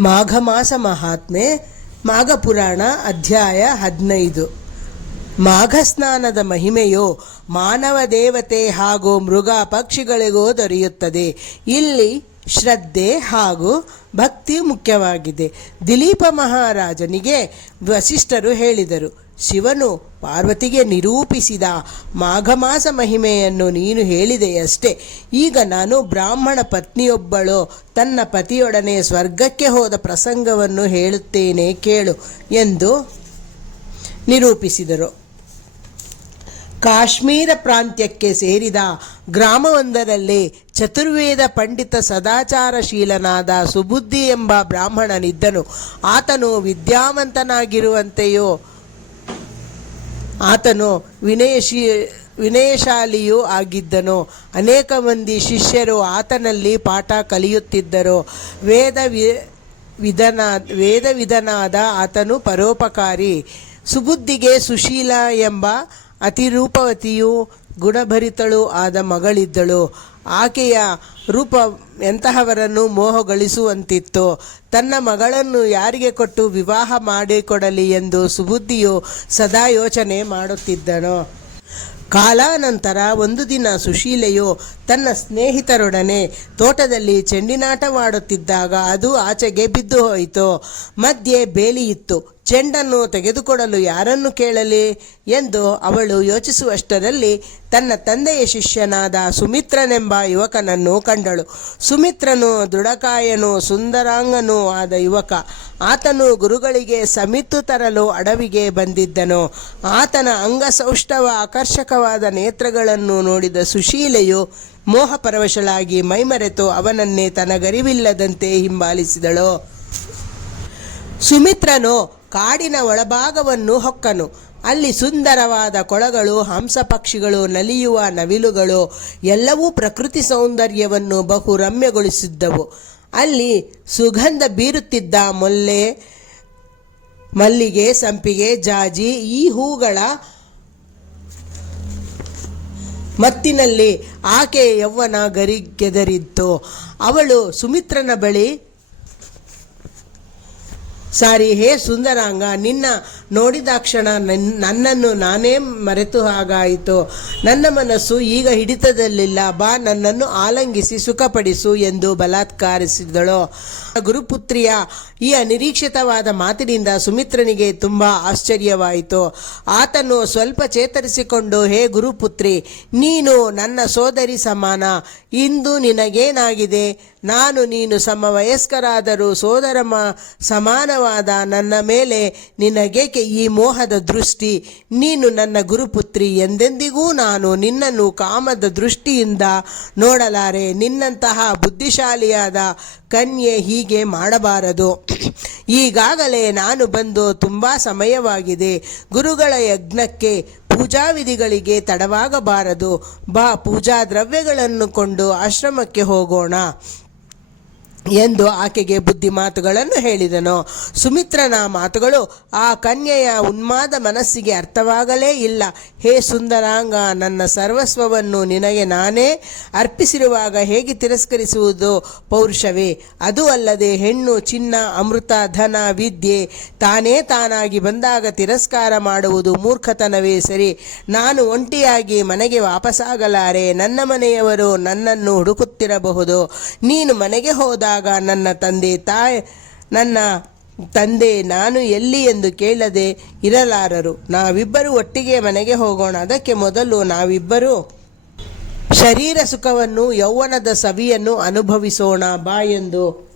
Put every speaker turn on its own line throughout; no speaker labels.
ಮಾಘ ಮಾಸ ಮಹಾತ್ಮೆ, ಮಾಘಪುರಾಣ ಅಧ್ಯಾಯ ಹದಿನೈದು. ಮಾಘ ಸ್ನಾನದ ಮಹಿಮೆಯು ಮಾನವ ದೇವತೆ ಹಾಗೂ ಮೃಗ ಪಕ್ಷಿಗಳಿಗೂ ದೊರೆಯುತ್ತದೆ. ಇಲ್ಲಿ ಶ್ರದ್ಧೆ ಹಾಗೂ ಭಕ್ತಿ ಮುಖ್ಯವಾಗಿದೆ. ದಿಲೀಪ ಮಹಾರಾಜನಿಗೆ ವಸಿಷ್ಠರು ಹೇಳಿದರು, ಶಿವನು ಪಾರ್ವತಿಗೆ ನಿರೂಪಿಸಿದ ಮಾಘಮಾಸ ಮಹಿಮೆಯನ್ನು ನೀನು ಹೇಳಿದೆಯಷ್ಟೇ. ಈಗ ನಾನು ಬ್ರಾಹ್ಮಣ ಪತ್ನಿಯೊಬ್ಬಳು, ತನ್ನ ಪತಿಯೊಡನೆ ಸ್ವರ್ಗಕ್ಕೆ ಹೋದ ಪ್ರಸಂಗವನ್ನು ಹೇಳುತ್ತೇನೆ ಕೇಳು ಎಂದು ನಿರೂಪಿಸಿದರು. ಕಾಶ್ಮೀರ ಪ್ರಾಂತ್ಯಕ್ಕೆ ಸೇರಿದ ಗ್ರಾಮವೊಂದರಲ್ಲಿ ಚತುರ್ವೇದ ಪಂಡಿತ ಸದಾಚಾರಶೀಲನಾದ ಸುಬುದ್ಧಿ ಎಂಬ ಬ್ರಾಹ್ಮಣನಿದ್ದನು. ಆತನು ವಿದ್ಯಾವಂತನಾಗಿರುವಂತೆಯೋ, ಆತನು ವಿನಯಶೀ, ವಿನಯಶಾಲಿಯೂ ಆಗಿದ್ದನು. ಅನೇಕ ಮಂದಿ ಶಿಷ್ಯರು ಆತನಲ್ಲಿ ಪಾಠ ಕಲಿಯುತ್ತಿದ್ದರು. ವೇದ ವಿ, ವಿಧನ, ವೇದ ವಿಧನಾದ ಆತನು ಪರೋಪಕಾರಿ. ಸುಬುದ್ಧಿಗೆ ಸುಶೀಲ ಎಂಬ ಅತಿರೂಪವತಿಯೂ ಗುಣಭರಿತಳೂ ಆದ ಮಗಳಿದ್ದಳು. ಆಕೆಯ ರೂಪ ಎಂತಹವರನ್ನು ಮೋಹಗೊಳಿಸುವಂತಿತ್ತು. ತನ್ನ ಮಗಳನ್ನು ಯಾರಿಗೆ ಕೊಟ್ಟು ವಿವಾಹ ಮಾಡಿಕೊಡಲಿ ಎಂದು ಸುಬುದ್ಧಿಯು ಸದಾ ಯೋಚನೆ ಮಾಡುತ್ತಿದ್ದನು. ಕಾಲಾನಂತರ ಒಂದು ದಿನ ಸುಶೀಲೆಯು ತನ್ನ ಸ್ನೇಹಿತರೊಡನೆ ತೋಟದಲ್ಲಿ ಚೆಂಡಿನಾಟವಾಡುತ್ತಿದ್ದಾಗ ಅದು ಆಚೆಗೆ ಬಿದ್ದು ಹೋಯಿತು. ಮಧ್ಯೆ ಬೇಲಿಯಿತ್ತು. ಚೆಂಡನ್ನು ತೆಗೆದುಕೊಡಲು ಯಾರನ್ನು ಕೇಳಲಿ ಎಂದು ಅವಳು ಯೋಚಿಸುವಷ್ಟರಲ್ಲಿ ತನ್ನ ತಂದೆಯ ಶಿಷ್ಯನಾದ ಸುಮಿತ್ರನೆಂಬ ಯುವಕನನ್ನು ಕಂಡಳು. ಸುಮಿತ್ರನು ದೃಢಕಾಯನು ಸುಂದರಾಂಗನೂ ಆದ ಯುವಕ. ಆತನು ಗುರುಗಳಿಗೆ ಸಮಿತು ತರಲು ಅಡವಿಗೆ ಬಂದಿದ್ದನು. ಆತನ ಅಂಗಸೌಷ್ಠವ ಆಕರ್ಷಕವಾದ ನೇತ್ರಗಳನ್ನು ನೋಡಿದ ಸುಶೀಲೆಯು ಮೋಹಪರವಶಳಾಗಿ ಮೈಮರೆತು ಅವನನ್ನೇ ತನಗರಿವಿಲ್ಲದಂತೆ ಹಿಂಬಾಲಿಸಿದಳು. ಸುಮಿತ್ರನು ಕಾಡಿನ ಒಳಭಾಗವನ್ನು ಹೊಕ್ಕನು. ಅಲ್ಲಿ ಸುಂದರವಾದ ಕೊಳಗಳು, ಹಂಸ ಪಕ್ಷಿಗಳು, ನಲಿಯುವ ನವಿಲುಗಳು, ಎಲ್ಲವೂ ಪ್ರಕೃತಿ ಸೌಂದರ್ಯವನ್ನು ಬಹು ರಮ್ಯಗೊಳಿಸಿದ್ದವು ಅಲ್ಲಿ ಸುಗಂಧ ಬೀರುತ್ತಿದ್ದ ಮೊಲ್ಲೆ, ಮಲ್ಲಿಗೆ, ಸಂಪಿಗೆ, ಜಾಜಿ, ಈ ಹೂಗಳ ಮತ್ತಿನಲ್ಲಿ ಆಕೆ ಯೌವನ ಗರಿಗೆದರಿತ್ತು. ಅವಳು ಸುಮಿತ್ರನ ಬಳಿ ಸಾರಿ ಹೇ ಸುಂದರಾಂಗ ನಿನ್ನ ನೋಡಿದಾಕ್ಷಣ ನನ್ ನನ್ನನ್ನು ನಾನೇ ಮರೆತು ಹಾಗಾಯಿತು. ನನ್ನ ಮನಸ್ಸು ಈಗ ಹಿಡಿತದಲ್ಲಿಲ್ಲ. ಬಾ, ನನ್ನನ್ನು ಆಲಂಗಿಸಿ, ಸುಖಪಡಿಸು ಎಂದು ಬಲಾತ್ಕಾರಿಸಿದಳು. ಗುರುಪುತ್ರಿಯ ಈ ಅನಿರೀಕ್ಷಿತವಾದ ಮಾತಿನಿಂದ ಸುಮಿತ್ರನಿಗೆ ತುಂಬ ಆಶ್ಚರ್ಯವಾಯಿತು. ಆತನು ಸ್ವಲ್ಪ ಚೇತರಿಸಿಕೊಂಡು, ಹೇ ಗುರುಪುತ್ರಿ, ನೀನು ನನ್ನ ಸೋದರಿ ಸಮಾನ. ಇಂದು ನಿನಗೇನಾಗಿದೆ? ನಾನು ನೀನು ಸಮವಯಸ್ಕರಾದರೂ ಸೋದರ ಸಮಾನವಾದ ನನ್ನ ಮೇಲೆ ನಿನಗೇಕೆ ಈ ಮೋಹದ ದೃಷ್ಟಿ, ನೀನು ನನ್ನ ಗುರುಪುತ್ರಿ ಎಂದೆಂದಿಗೂ ನಾನು ನಿನ್ನನ್ನು ಕಾಮದ ದೃಷ್ಟಿಯಿಂದ ನೋಡಲಾರೆ. ನಿನ್ನಂತಹ ಬುದ್ಧಿಶಾಲಿಯಾದ ಕನ್ಯೆ ಹೀಗೆ ಮಾಡಬಾರದು. ಈಗಾಗಲೇ ನಾನು ಬಂದು ತುಂಬ ಸಮಯವಾಗಿದೆ. ಗುರುಗಳ ಯಜ್ಞಕ್ಕೆ ಪೂಜಾ ವಿಧಿಗಳಿಗೆ ತಡವಾಗಬಾರದು. ಬಾ ಪೂಜಾ ದ್ರವ್ಯಗಳನ್ನು ಕೊಂಡು ಆಶ್ರಮಕ್ಕೆ ಹೋಗೋಣ. ಎಂದು ಆಕೆಗೆ ಬುದ್ಧಿ ಮಾತುಗಳನ್ನು ಹೇಳಿದನು. ಸುಮಿತ್ರನ ಮಾತುಗಳು, ಆ ಕನ್ಯೆಯ ಉನ್ಮಾದ ಮನಸ್ಸಿಗೆ ಅರ್ಥವಾಗಲೇ ಇಲ್ಲ. ಹೇ ಸುಂದರಾಂಗ, ನನ್ನ ಸರ್ವಸ್ವವನ್ನು ನಿನಗೆ ನಾನೇ ಅರ್ಪಿಸಿರುವಾಗ ಹೇಗೆ ತಿರಸ್ಕರಿಸುವುದು ಪೌರುಷವೇ? ಅದು ಅಲ್ಲದೆ ಹೆಣ್ಣು, ಚಿನ್ನ, ಅಮೃತ, ಧನ, ವಿದ್ಯೆ ತಾನೇ ತಾನಾಗಿ ಬಂದಾಗ ತಿರಸ್ಕಾರ ಮಾಡುವುದು ಮೂರ್ಖತನವೇ ಸರಿ. ನಾನು ಒಂಟಿಯಾಗಿ ಮನೆಗೆ ವಾಪಸ್ಸಾಗಲಾರೆ. ನನ್ನ ಮನೆಯವರು ನನ್ನನ್ನು ಹುಡುಕುತ್ತಿರಬಹುದು. ನೀನು ಮನೆಗೆ ಹೋದಾಗ ನನ್ನ ತಂದೆ ತಾಯಿ, ನನ್ನ ತಂದೆ ನಾನು ಎಲ್ಲಿ ಎಂದು ಕೇಳದೆ ಇರಲಾರರು. ನಾವಿಬ್ಬರು ಒಟ್ಟಿಗೆ ಮನೆಗೆ ಹೋಗೋಣ. ಅದಕ್ಕೆ ಮೊದಲು ನಾವಿಬ್ಬರು ಶರೀರ ಸುಖವನ್ನು, ಯೌವನದ ಸವಿಯನ್ನು ಅನುಭವಿಸೋಣ ಬಾ ಎಂದು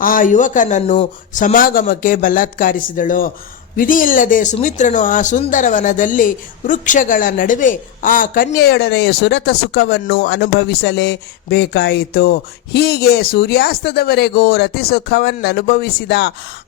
ಆ ಯುವಕನನ್ನು ಸಮಾಗಮಕ್ಕೆ ಬಲಾತ್ಕಾರಿಸಿದಳು. ವಿಧಿಯಿಲ್ಲದೆ ಸುಮಿತ್ರನು ಆ ಸುಂದರವನದಲ್ಲಿ ವೃಕ್ಷಗಳ ನಡುವೆ ಆ ಕನ್ಯೆಯೊಡನೆ ಸುರತ ಸುಖವನ್ನು ಅನುಭವಿಸಲೇ ಬೇಕಾಯಿತು. ಹೀಗೆ ಸೂರ್ಯಾಸ್ತದವರೆಗೂ ರತಿ ಸುಖವನ್ನು ಅನುಭವಿಸಿದ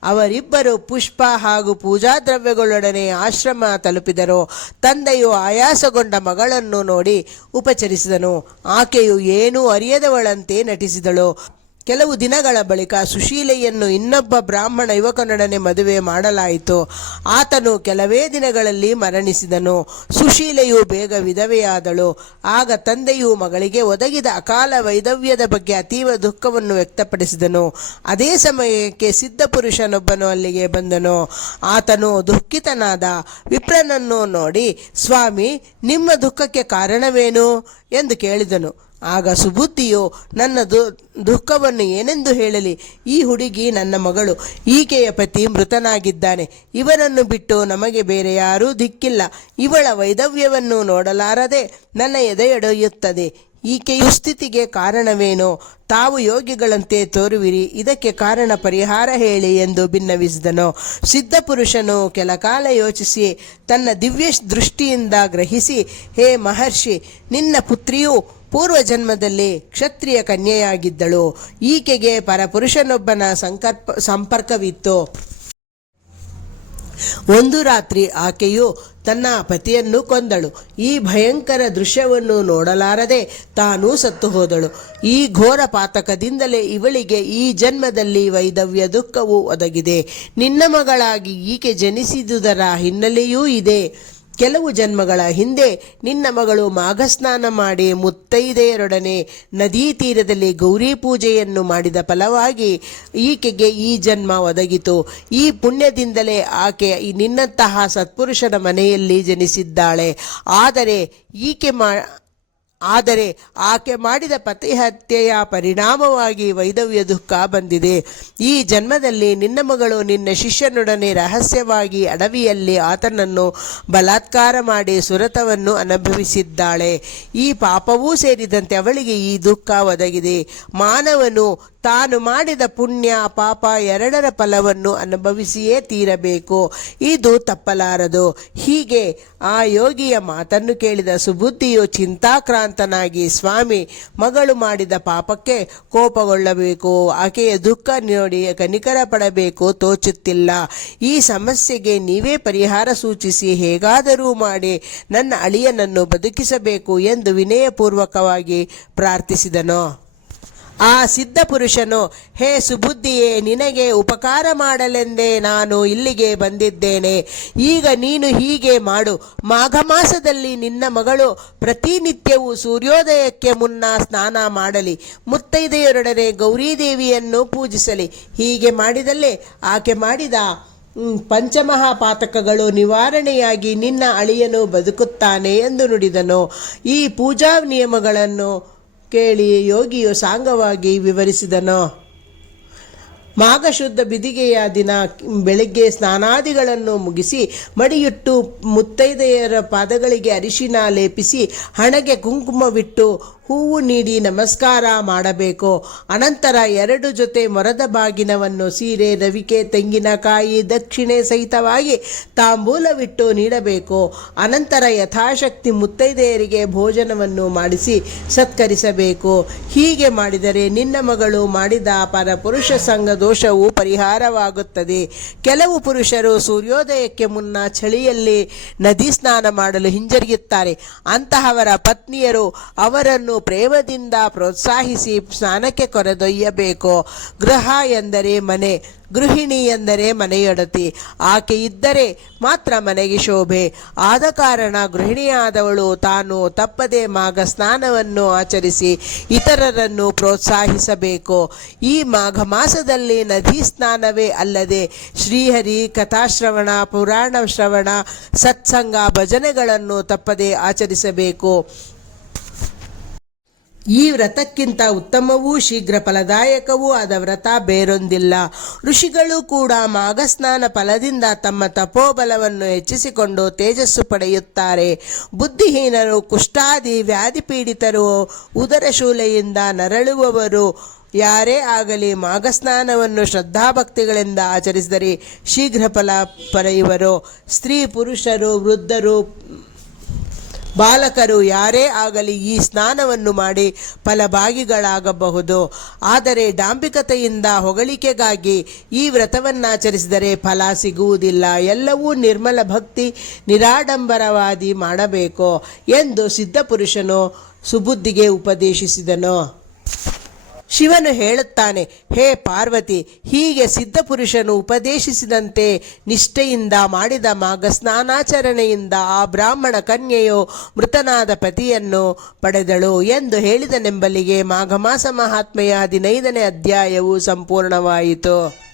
ಅವರಿಬ್ಬರು ಪುಷ್ಪ ಹಾಗೂ ಪೂಜಾ ದ್ರವ್ಯಗಳೊಡನೆ ಆಶ್ರಮ ತಲುಪಿದರು. ತಂದೆಯು ಆಯಾಸಗೊಂಡ ಮಗಳನ್ನು ನೋಡಿ ಉಪಚರಿಸಿದನು. ಆಕೆಯು ಏನೂ ಅರಿಯದವಳಂತೆ ನಟಿಸಿದಳು. ಕೆಲವು ದಿನಗಳ ಬಳಿಕ ಸುಶೀಲೆಯನ್ನು ಇನ್ನೊಬ್ಬ ಬ್ರಾಹ್ಮಣ ಯುವಕನೊಡನೆ ಮದುವೆ ಮಾಡಲಾಯಿತು. ಆತನು ಕೆಲವೇ ದಿನಗಳಲ್ಲಿ ಮರಣಿಸಿದನು. ಸುಶೀಲೆಯು ಬೇಗ ವಿಧವೆಯಾದಳು. ಆಗ ತಂದೆಯು ಮಗಳಿಗೆ ಒದಗಿದ ಅಕಾಲ ವೈದವ್ಯದ ಬಗ್ಗೆ ಅತೀವ ದುಃಖವನ್ನು ವ್ಯಕ್ತಪಡಿಸಿದನು. ಅದೇ ಸಮಯಕ್ಕೆ ಸಿದ್ಧ ಪುರುಷನೊಬ್ಬನು ಅಲ್ಲಿಗೆ ಬಂದನು. ಆತನು ದುಃಖಿತನಾದ, ವಿಪ್ರನನ್ನು ನೋಡಿ, ಸ್ವಾಮಿ, ನಿಮ್ಮ ದುಃಖಕ್ಕೆ ಕಾರಣವೇನು? ಎಂದು ಕೇಳಿದನು. ಆಗ ಸುಬುದ್ಧಿಯು ನನ್ನ ದು, ದುಃಖವನ್ನು ಏನೆಂದು ಹೇಳಲಿ? ಈ ಹುಡುಗಿ ನನ್ನ ಮಗಳು. ಈಕೆಯ ಪತಿ ಮೃತನಾಗಿದ್ದಾನೆ. ಇವನನ್ನು ಬಿಟ್ಟು ನಮಗೆ ಬೇರೆ ಯಾರೂ ದಿಕ್ಕಿಲ್ಲ. ಇವಳ ವೈದವ್ಯವನ್ನು ನೋಡಲಾರದೆ ನನ್ನ ಎದೆಯೊಡೆಯುತ್ತದೆ ಈಕೆಯು ಸ್ಥಿತಿಗೆ ಕಾರಣವೇನು? ತಾವು ಯೋಗಿಗಳಂತೆ ತೋರುವಿರಿ. ಇದಕ್ಕೆ ಕಾರಣ ಪರಿಹಾರ ಹೇಳಿ ಎಂದು ಭಿನ್ನವಿಸಿದನು ಸಿದ್ಧಪುರುಷನು ಕೆಲ ಕಾಲ ಯೋಚಿಸಿ ತನ್ನ ದಿವ್ಯ ದೃಷ್ಟಿಯಿಂದ ಗ್ರಹಿಸಿ, ಹೇ ಮಹರ್ಷಿ, ನಿನ್ನ ಪುತ್ರಿಯು ಪೂರ್ವ ಜನ್ಮದಲ್ಲಿ ಕ್ಷತ್ರಿಯ ಕನ್ಯೆಯಾಗಿದ್ದಳು. ಈಕೆಗೆ ಪರಪುರುಷನೊಬ್ಬನ ಸಂಕರ್ಪ ಸಂಪರ್ಕವಿತ್ತು. ಒಂದು ರಾತ್ರಿ ಆಕೆಯು ತನ್ನ ಪತಿಯನ್ನು ಕೊಂದಳು. ಈ ಭಯಂಕರ ದೃಶ್ಯವನ್ನು ನೋಡಲಾರದೆ ತಾನೂ ಸತ್ತು ಹೋದಳು. ಈ ಘೋರ ಪಾತಕದಿಂದಲೇ ಇವಳಿಗೆ ಈ ಜನ್ಮದಲ್ಲಿ ವೈದವ್ಯ ದುಃಖವು ಒದಗಿದೆ. ನಿನ್ನ ಮಗಳಾಗಿ ಈಕೆ ಜನಿಸಿದುದರ ಹಿನ್ನೆಲೆಯೂ ಇದೆ. ಕೆಲವು ಜನ್ಮಗಳ ಹಿಂದೆ ನಿನ್ನ ಮಗಳು ಮಾಘಸ್ನಾನ ಮಾಡಿ ಮುತ್ತೈದೆಯರೊಡನೆ ನದೀ ತೀರದಲ್ಲಿ ಗೌರಿ ಪೂಜೆಯನ್ನು ಮಾಡಿದ ಫಲವಾಗಿ ಈಕೆಗೆ ಈ ಜನ್ಮ ಒದಗಿತು. ಈ ಪುಣ್ಯದಿಂದಲೇ ಆಕೆ ನಿನ್ನಂತಹ ಸತ್ಪುರುಷನ ಮನೆಯಲ್ಲಿ ಜನಿಸಿದ್ದಾಳೆ. ಆದರೆ ಈಕೆ ಮಾ ಆದರೆ ಆಕೆ ಮಾಡಿದ ಪತಿಹತ್ಯೆಯ ಪರಿಣಾಮವಾಗಿ ವೈದವ್ಯ ದುಃಖ ಬಂದಿದೆ. ಈ ಜನ್ಮದಲ್ಲಿ ನಿನ್ನ ಮಗಳು ನಿನ್ನ ಶಿಷ್ಯನೊಡನೆ ರಹಸ್ಯವಾಗಿ ಅಡವಿಯಲ್ಲಿ ಆತನನ್ನು ಬಲಾತ್ಕಾರ ಮಾಡಿ ಸುರತವನ್ನು ಅನುಭವಿಸಿದ್ದಾಳೆ. ಈ ಪಾಪವೂ ಸೇರಿದಂತೆ ಅವಳಿಗೆ ಈ ದುಃಖ ಒದಗಿದೆ. ಮಾನವನು ತಾನು ಮಾಡಿದ ಪುಣ್ಯ ಪಾಪ ಎರಡರ ಫಲವನ್ನು ಅನುಭವಿಸಿಯೇ ತೀರಬೇಕು. ಇದು ತಪ್ಪಲಾರದು. ಹೀಗೆ ಆ ಯೋಗಿಯ ಮಾತನ್ನು ಕೇಳಿದ ಸುಬುದ್ಧಿಯು ಚಿಂತಾಕ್ರಾಂತನಾಗಿ, ಸ್ವಾಮಿ, ಮಗಳು ಮಾಡಿದ ಪಾಪಕ್ಕೆ ಕೋಪಗೊಳ್ಳಬೇಕು. ಆಕೆಯ ದುಃಖ ನೋಡಿ ಕನಿಕರ ಪಡಬೇಕು ತೋಚುತ್ತಿಲ್ಲ. ಈ ಸಮಸ್ಯೆಗೆ ನೀವೇ ಪರಿಹಾರ ಸೂಚಿಸಿ, ಹೇಗಾದರೂ ಮಾಡಿ ನನ್ನ ಅಳಿಯನನ್ನು ಬದುಕಿಸಬೇಕು ಎಂದು ವಿನಯಪೂರ್ವಕವಾಗಿ ಪ್ರಾರ್ಥಿಸಿದನು. ಆ ಸಿದ್ಧ ಪುರುಷನು ಹೇ ಸುಬುದ್ಧಿಯೇ, ನಿನಗೆ ಉಪಕಾರ ಮಾಡಲೆಂದೇ ನಾನು ಇಲ್ಲಿಗೆ ಬಂದಿದ್ದೇನೆ. ಈಗ ನೀನು ಹೀಗೆ ಮಾಡು. ಮಾಘ ಮಾಸದಲ್ಲಿ ನಿನ್ನ ಮಗಳು ಪ್ರತಿನಿತ್ಯವೂ ಸೂರ್ಯೋದಯಕ್ಕೆ ಮುನ್ನ ಸ್ನಾನ ಮಾಡಲಿ. ಮುತ್ತೈದೆಯರೊಡನೆ ಗೌರಿದೇವಿಯನ್ನು ಪೂಜಿಸಲಿ. ಹೀಗೆ ಮಾಡಿದಲ್ಲೇ ಆಕೆ ಮಾಡಿದ ಪಂಚಮಹಾಪಾತಕಗಳು ನಿವಾರಣೆಯಾಗಿ ನಿನ್ನ ಅಳಿಯನು ಬದುಕುತ್ತಾನೆ ಎಂದು ನುಡಿದನು. ಈ ಪೂಜಾ ನಿಯಮಗಳನ್ನು ಕೇಳಿ ಯೋಗಿಯು ಸಾಂಗವಾಗಿ ವಿವರಿಸಿದನು. ಮಾಘಶುದ್ಧ ಬಿದಿಗೆಯ ದಿನ ಬೆಳಿಗ್ಗೆ ಸ್ನಾನಾದಿಗಳನ್ನು ಮುಗಿಸಿ ಮಡಿಯುಟ್ಟು ಮುತ್ತೈದೆಯರ ಪಾದಗಳಿಗೆ ಅರಿಶಿನ ಲೇಪಿಸಿ ಹಣೆಗೆ ಕುಂಕುಮವಿಟ್ಟು ಹೂವು ನೀಡಿ ನಮಸ್ಕಾರ ಮಾಡಬೇಕು. ಅನಂತರ ಎರಡು ಜೊತೆ ಮೊರದ ಬಾಗಿನವನ್ನು ಸೀರೆ, ರವಿಕೆ, ತೆಂಗಿನಕಾಯಿ, ದಕ್ಷಿಣೆ ಸಹಿತವಾಗಿ ತಾಂಬೂಲವಿಟ್ಟು ನೀಡಬೇಕು. ಅನಂತರ ಯಥಾಶಕ್ತಿ ಮುತ್ತೈದೆಯರಿಗೆ ಭೋಜನವನ್ನು ಮಾಡಿಸಿ ಸತ್ಕರಿಸಬೇಕು. ಹೀಗೆ ಮಾಡಿದರೆ ನಿನ್ನ ಮಗಳು ಮಾಡಿದ ಪರಪುರುಷ ಸಂಘ ದೋಷವು ಪರಿಹಾರವಾಗುತ್ತದೆ. ಕೆಲವು ಪುರುಷರು ಸೂರ್ಯೋದಯಕ್ಕೆ ಮುನ್ನ ಚಳಿಯಲ್ಲಿ ನದಿ ಸ್ನಾನ ಮಾಡಲು ಹಿಂಜರಿಯುತ್ತಾರೆ. ಅಂತಹವರ ಪತ್ನಿಯರು ಅವರನ್ನು ಪ್ರೇಮದಿಂದ ಪ್ರೋತ್ಸಾಹಿಸಿ ಸ್ನಾನಕ್ಕೆ ಕೊರೆದೊಯ್ಯಬೇಕು. ಗೃಹ ಎಂದರೆ ಮನೆ, ಗೃಹಿಣಿ ಎಂದರೆ ಮನೆಯೊಡತಿ. ಆಕೆ ಇದ್ದರೆ ಮಾತ್ರ ಮನೆಗೆ ಶೋಭೆ. ಆದ ಕಾರಣ ಗೃಹಿಣಿಯಾದವಳು ತಾನು ತಪ್ಪದೆ ಮಾಘ ಸ್ನಾನವನ್ನು ಆಚರಿಸಿ ಇತರರನ್ನು ಪ್ರೋತ್ಸಾಹಿಸಬೇಕು. ಈ ಮಾಘ ಮಾಸದಲ್ಲಿ ನದಿ ಸ್ನಾನವೇ ಅಲ್ಲದೆ ಶ್ರೀಹರಿ, ಕಥಾಶ್ರವಣ, ಪುರಾಣ ಶ್ರವಣ, ಸತ್ಸಂಗ ಭಜನೆಗಳನ್ನು ತಪ್ಪದೆ ಆಚರಿಸಬೇಕು. ಈ ವ್ರತಕ್ಕಿಂತ ಉತ್ತಮವೂ ಶೀಘ್ರ ಫಲದಾಯಕವೂ ಆದ ವ್ರತ ಬೇರೊಂದಿಲ್ಲ. ಋಷಿಗಳು ಕೂಡ ಮಾಘಸ್ನಾನ ಫಲದಿಂದ ತಮ್ಮ ತಪೋಬಲವನ್ನು ಹೆಚ್ಚಿಸಿಕೊಂಡು ತೇಜಸ್ಸು ಪಡೆಯುತ್ತಾರೆ. ಬುದ್ಧಿಹೀನರು, ಕುಷ್ಠಾದಿ ವ್ಯಾಧಿ ಪೀಡಿತರು ಉದರಶೂಲೆಯಿಂದ ನರಳುವವರು, ಯಾರೇ ಆಗಲಿ ಮಾಘಸ್ನಾನವನ್ನು ಶ್ರದ್ಧಾಭಕ್ತಿಗಳಿಂದ ಆಚರಿಸಿದರೆ ಶೀಘ್ರ ಫಲ ಪಡೆಯುವರು. ಸ್ತ್ರೀ, ಪುರುಷರು, ವೃದ್ಧರು ಬಾಲಕರು ಯಾರೇ ಆಗಲಿ ಈ ಸ್ನಾನವನ್ನು ಮಾಡಿ ಫಲಭಾಗಿಗಳಾಗಬಹುದು. ಆದರೆ ಡಾಂಬಿಕತೆಯಿಂದ ಹೊಗಳಿಕೆಗಾಗಿ ಈ ವ್ರತವನ್ನಾಚರಿಸಿದರೆ ಫಲ ಸಿಗುವುದಿಲ್ಲ. ಎಲ್ಲವೂ ನಿರ್ಮಲ ಭಕ್ತಿ, ನಿರಾಡಂಬರವಾದಿ ಮಾಡಬೇಕು ಎಂದು ಸಿದ್ಧಪುರುಷನು ಸುಬುದ್ಧಿಗೆ ಉಪದೇಶಿಸಿದನು. ಶಿವನು ಹೇಳುತ್ತಾನೆ, ಹೇ ಪಾರ್ವತಿ, ಹೀಗೆ ಸಿದ್ಧಪುರುಷನು ಉಪದೇಶಿಸಿದಂತೆ ನಿಷ್ಠೆಯಿಂದ ಮಾಡಿದ ಮಾಘ ಸ್ನಾನಾಚರಣೆಯಿಂದ ಆ ಬ್ರಾಹ್ಮಣ ಕನ್ಯೆಯು ಮೃತನಾದ ಪತಿಯನ್ನು ಪಡೆದಳು ಎಂದು ಹೇಳಿದನೆಂಬಲಿಗೆ ಮಾಘ ಮಾಸ ಮಹಾತ್ಮೆಯ ಹದಿನೈದನೇ ಅಧ್ಯಾಯವು ಸಂಪೂರ್ಣವಾಯಿತು.